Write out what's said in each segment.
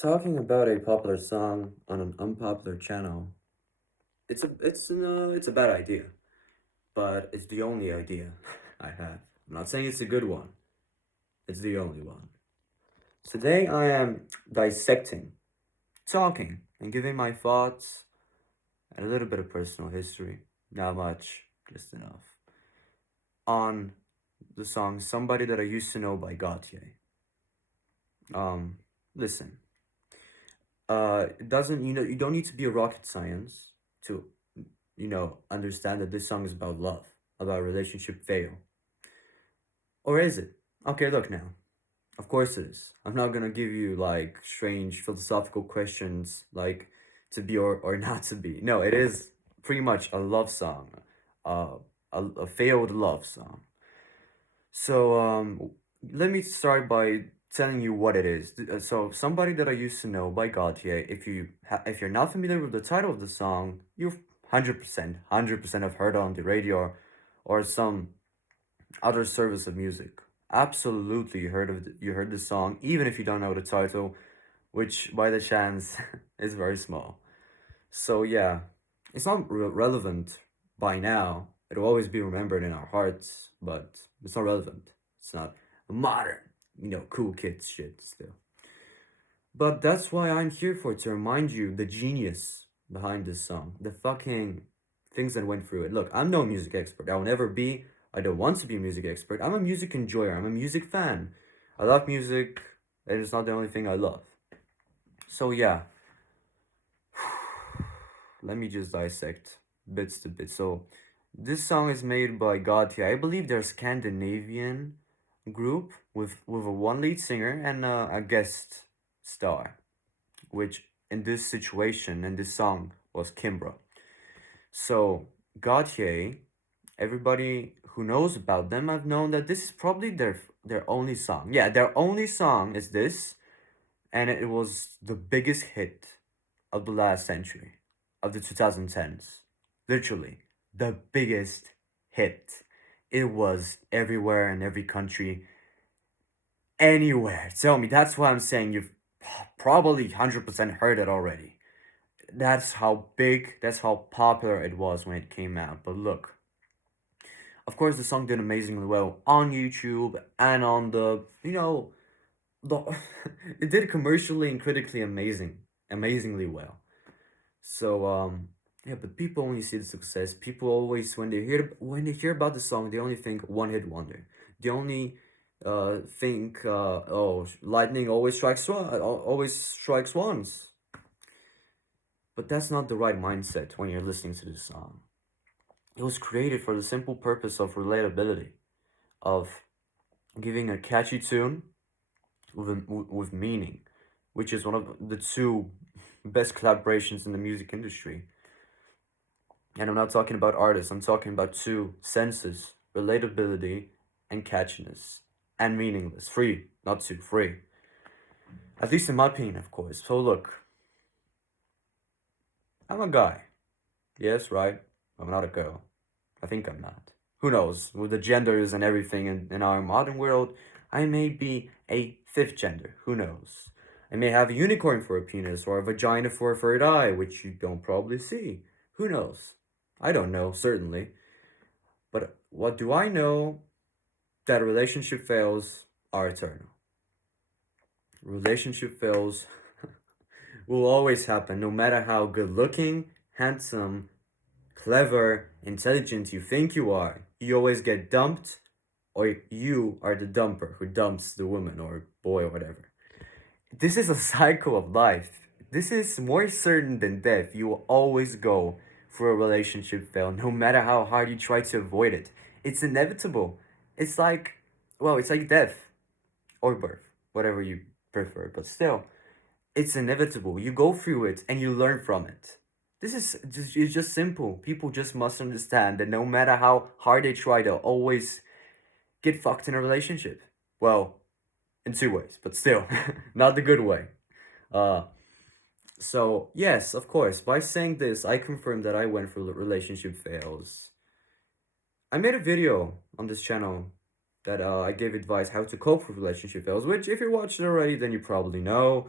Talking about a popular song on an unpopular channel, it's a bad idea, but it's the only idea I have. I'm not saying it's a good one. It's the only one. Today I am dissecting, talking, and giving my thoughts and a little bit of personal history. Not much, just enough. On the song "Somebody That I Used to Know" by Gotye. Um, Listen. It doesn't you don't need to be a rocket science to understand that this song is about love, about relationship fail. Or is it? Okay, look now. Of course it is. I'm not gonna give you like strange philosophical questions like to be or not to be. No, it is pretty much a love song, uh, a failed love song. So let me start by telling you what it is. So somebody that I used to know by Gotye. If you're not familiar with the title of the song, you've 100% have heard it on the radio or some other service of music. Absolutely, you heard the song, even if you don't know the title, which by the chance is very small. So yeah, it's not relevant by now. It'll always be remembered in our hearts, but it's not relevant. It's not modern, cool kids shit still. But that's why I'm here for, to remind you the genius behind this song, the fucking things that went through it. Look, I'm no music expert. I will never be. I don't want to be a music expert. I'm a music enjoyer. I'm a music fan. I love music. It is not the only thing I love. So yeah, let me just dissect bits to bits. So this song is made by Gotye. I believe they're a Scandinavian group with a one lead singer and a guest star, which in this situation in this song was Kimbra. So Gotye, everybody who knows about them have known that this is probably their only song. Yeah, their only song is this, and it was the biggest hit of the last century, of the 2010s. Literally, the biggest hit. It was everywhere in every country, anywhere. Tell me, that's why I'm saying you've probably 100% heard it already. That's how big, that's how popular it was when it came out. But look, of course, the song did amazingly well on YouTube and on the it did commercially and critically amazingly well. So yeah, but people only see the success. People always when they hear about the song, they only think one hit wonder. They only think oh, lightning always strikes once. But that's not the right mindset when you're listening to this song. It was created for the simple purpose of relatability, of giving a catchy tune with meaning, which is one of the two best collaborations in the music industry. And I'm not talking about artists, I'm talking about two senses: relatability and catchiness. And meaningless. Free, not too free. At least in my opinion, of course. So look, I'm a guy. Yes, right? I'm not a girl. I think I'm not. Who knows? With the genders and everything in our modern world, I may be a fifth gender. Who knows? I may have a unicorn for a penis or a vagina for a third eye, which you don't probably see. Who knows? I don't know, certainly. But what do I know? That relationship fails are eternal. Relationship fails will always happen, no matter how good looking, handsome, clever, intelligent you think you are. You always get dumped, or you are the dumper who dumps the woman or boy or whatever. This is a cycle of life. This is more certain than death. You will always go through a relationship fail, no matter how hard you try to avoid it. It's inevitable. It's like, well, it's like death or birth, whatever you prefer, but still, it's inevitable. You go through it and you learn from it. It's just simple. People just must understand that no matter how hard they try, they'll always get fucked in a relationship. Well, in two ways, but still, not the good way. Uh, so yes, of course, by saying this, I confirm that I went through relationship fails. I made a video on this channel that I gave advice how to cope with relationship fails, which if you watched it already, then you probably know.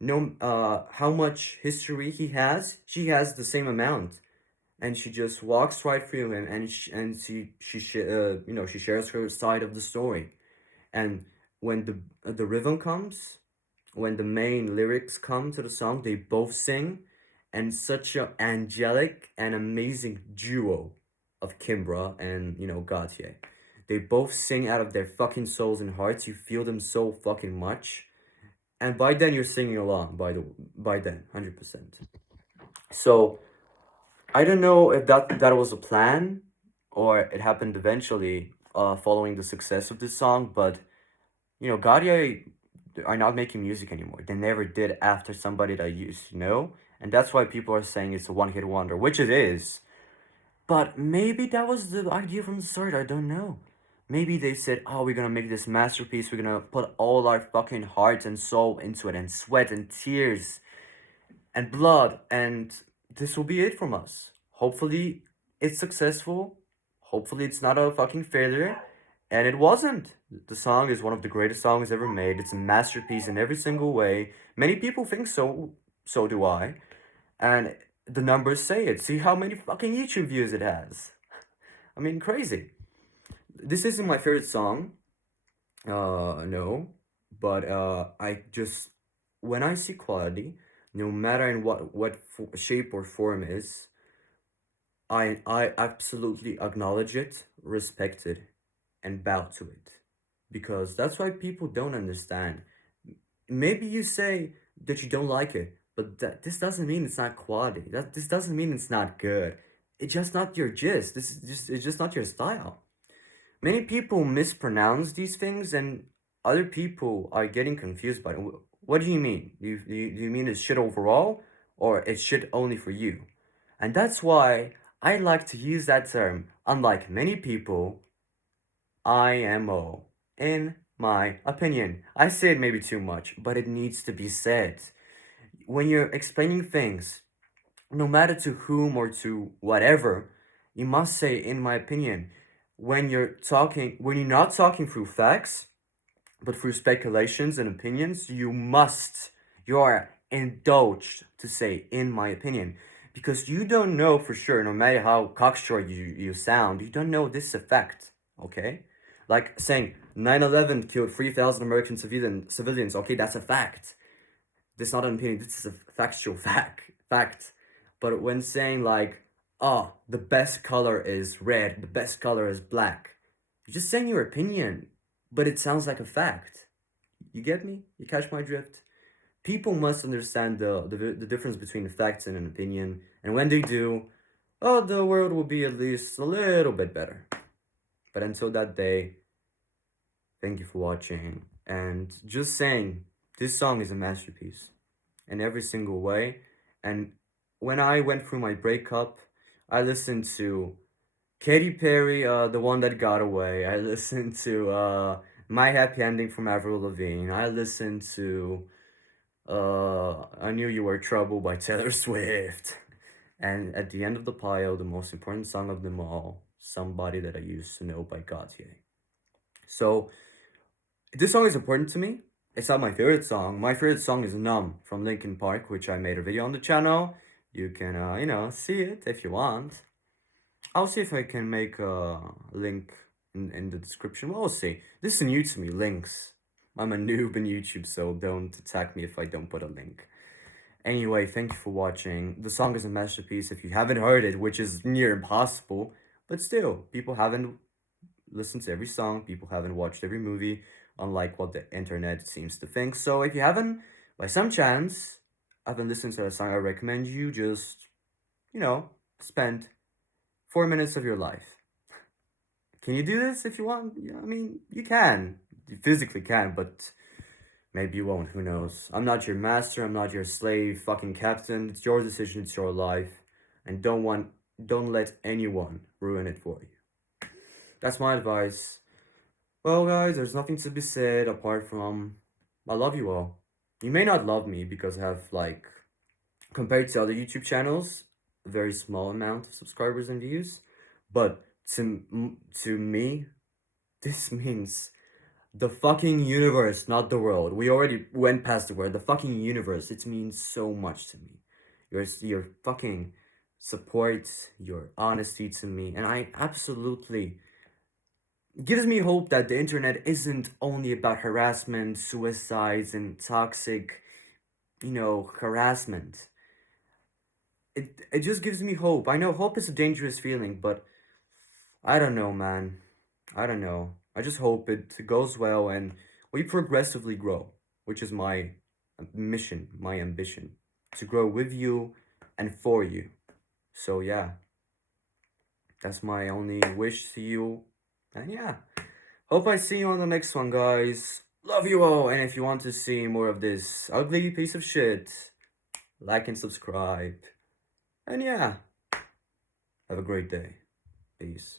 No, how much history he has, she has the same amount, and she just walks right through him, and she shares her side of the story. And when the rhythm comes, when the main lyrics come to the song, they both sing, and such a angelic and amazing duo of Kimbra and Gotye. They both sing out of their fucking souls and hearts. You feel them so fucking much, and by then you're singing along. By then, 100%. So I don't know if that was a plan or it happened eventually, following the success of this song, but Gotye are not making music anymore. They never did after somebody that I used to know. And that's why people are saying it's a one hit wonder, which it is. But maybe that was the idea from the start. I don't know. Maybe they said, oh, we're gonna make this masterpiece. We're gonna put all our fucking heart and soul into it, and sweat and tears and blood. And this will be it from us. Hopefully, it's successful. Hopefully, it's not a fucking failure. And it wasn't. The song is one of the greatest songs ever made. It's a masterpiece in every single way. Many people think so. So do I. And the numbers say it. See how many fucking YouTube views it has. I mean, crazy. This isn't my favorite song. No. But I just, when I see quality, no matter in what shape or form is, I absolutely acknowledge it, respect it, and bow to it. Because that's why people don't understand. Maybe you say that you don't like it, but this doesn't mean it's not quality. This doesn't mean it's not good. It's just not your gist. It's just not your style. Many people mispronounce these things, and other people are getting confused by it. What do you mean? Do you mean it's shit overall, or it's shit only for you? And that's why I like to use that term. Unlike many people, IMO, in my opinion. I say it maybe too much, but it needs to be said. When you're explaining things, no matter to whom or to whatever, you must say, in my opinion. When you're not talking through facts, but through speculations and opinions, you are indulged to say, in my opinion. Because you don't know for sure, no matter how cocksure you sound, you don't know this effect, okay? Like saying 9/11 killed 3,000 American civilians, okay, that's a fact. This is not an opinion, this is a factual fact. But when saying like, oh, the best color is red, the best color is black, you're just saying your opinion, but it sounds like a fact. You get me? You catch my drift? People must understand the difference between facts and an opinion, and when they do, oh, the world will be at least a little bit better. But until that day, thank you for watching, and just saying, this song is a masterpiece in every single way. And when I went through my breakup, I listened to Katy Perry, the one that got away. I listened to My Happy Ending from Avril Lavigne. I listened to I Knew You Were Trouble by Taylor Swift. And at the end of the pile, the most important song of them all, Somebody That I Used to Know by Gotye. So this song is important to me. It's not my favorite song. My favorite song is Numb from Linkin Park, which I made a video on the channel. You can, see it if you want. I'll see if I can make a link in the description. We'll see. This is new to me, links. I'm a noob in YouTube, so don't attack me if I don't put a link. Anyway, thank you for watching. The song is a masterpiece if you haven't heard it, which is near impossible. But still, people haven't listened to every song, people haven't watched every movie, unlike what the internet seems to think. So if you haven't, by some chance, haven't listened to a song, I recommend you just, spend 4 minutes of your life. Can you do this if you want? Yeah, I mean, you can. You physically can, but maybe you won't. Who knows? I'm not your master. I'm not your slave, fucking captain. It's your decision. It's your life, and don't let anyone ruin it for you. That's my advice. Well, guys, there's nothing to be said apart from I love you all. You may not love me because I have like, compared to other YouTube channels, a very small amount of subscribers and views, but to me, this means The fucking universe, not the world. We already went past the word. The fucking universe. It means so much to me. Your fucking support, your honesty to me, and I absolutely gives me hope that the internet isn't only about harassment, suicides, and toxic, harassment. It just gives me hope. I know hope is a dangerous feeling, but I don't know, man. I don't know. I just hope it goes well and we progressively grow, which is my mission, my ambition, to grow with you and for you. So yeah, that's my only wish to you. And yeah, hope I see you on the next one, guys. Love you all. And if you want to see more of this ugly piece of shit, like and subscribe. And yeah, have a great day. Peace.